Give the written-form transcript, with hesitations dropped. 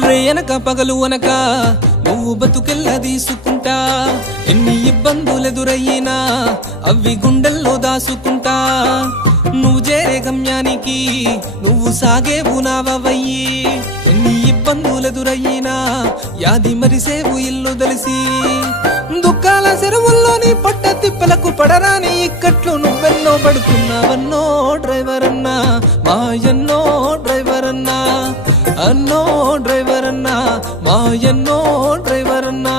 రేయనక పగలు అనక నువ్వు బతుకెల్లా తీసుకుంటా ఎన్ని ఇబ్బందులెదురయ్యినా అవి గుండెల్లో దాసుకుంటా నువ్వు చేరే గమ్యానికి నువ్వు సాగేవు నావయ్యి ఎన్ని ఇబ్బందులెదురయ్యినా యాది మరిసేవు ఇల్లు తెలిసి దుఃఖాల చెరువుల్లోని పట్ట తిప్పలకు పడరాని ఇక్కట్లు నువ్వెన్నో పడుతున్నావన్నో డ్రైవర్ అన్నా మాయన్నో డ్రైవర్ అన్నా అన్నో డ్రైవర్ అన్నా మాయన్నో డ్రైవర్ అన్నా